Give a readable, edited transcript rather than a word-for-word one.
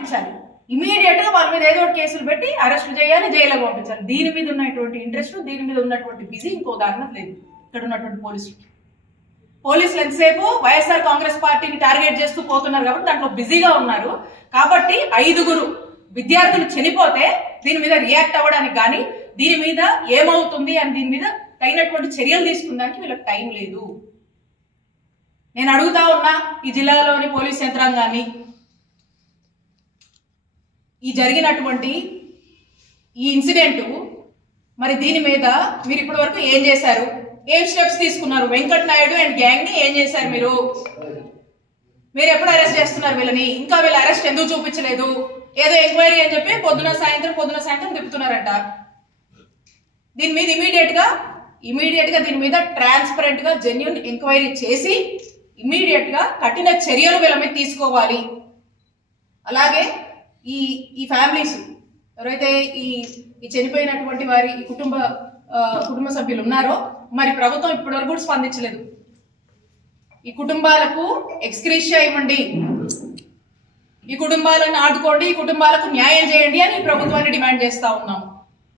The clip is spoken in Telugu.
పంపించాలి, ఇమీడియట్ గా వాళ్ళ మీద ఏదో ఒక కేసులు పెట్టి అరెస్ట్ చేయాలి, జైలుకు పంపించాలి. దీని మీద ఉన్నటువంటి ఇంట్రెస్ట్, దీని మీద ఉన్నటువంటి బిజీ ఇంకో దాని లేదు ఇక్కడ ఉన్నటువంటి పోలీసులు ఎంతసేపు వైఎస్ఆర్ కాంగ్రెస్ పార్టీని టార్గెట్ చేస్తూ పోతున్నారు కాబట్టి దాంట్లో బిజీగా ఉన్నారు. కాబట్టి 5 విద్యార్థులు చనిపోతే దీని మీద రియాక్ట్ అవ్వడానికి కానీ, దీని మీద ఏమవుతుంది అని దీని మీద తగినటువంటి చర్యలు తీసుకున్నానికి వీళ్ళకి టైం లేదు. నేను అడుగుతా ఉన్నా ఈ జిల్లాలోని పోలీస్ యంత్రాంగాన్ని, ఈ జరిగినటువంటి ఈ ఇన్సిడెంట్ మరి దీని మీద మీరు ఇప్పటి వరకు ఏం చేశారు, ఏం స్టెప్స్ తీసుకున్నారు? వెంకట్ నాయుడు అండ్ గ్యాంగ్ ని ఏం చేశారు మీరు ఎప్పుడు అరెస్ట్ చేస్తున్నారు వీళ్ళని? ఇంకా వీళ్ళ అరెస్ట్ ఎందుకు చూపించలేదు? ఏదో ఎంక్వైరీ అని చెప్పి పొద్దున సాయంత్రం తిప్పుతున్నారంట. దీని మీద ఇమీడియట్ గా దీని మీద ట్రాన్స్పరెంట్ గా జెన్యూన్ ఎంక్వైరీ చేసి ఇమీడియట్ గా కఠిన చర్యలు వీళ్ళ మీద తీసుకోవాలి. అలాగే ఈ ఫ్యామిలీస్ ఎవరైతే ఈ చనిపోయినటువంటి వారి కుటుంబ సభ్యులు ఉన్నారో మరి ప్రభుత్వం ఇప్పటివరకు కూడా స్పందించలేదు. ఈ కుటుంబాలకు ఎక్స్గ్రేషియా ఇవ్వండి, ఈ కుటుంబాలను ఆదుకోండి, ఈ కుటుంబాలకు న్యాయం చేయండి అని ప్రభుత్వాన్ని డిమాండ్ చేస్తా ఉన్నాము.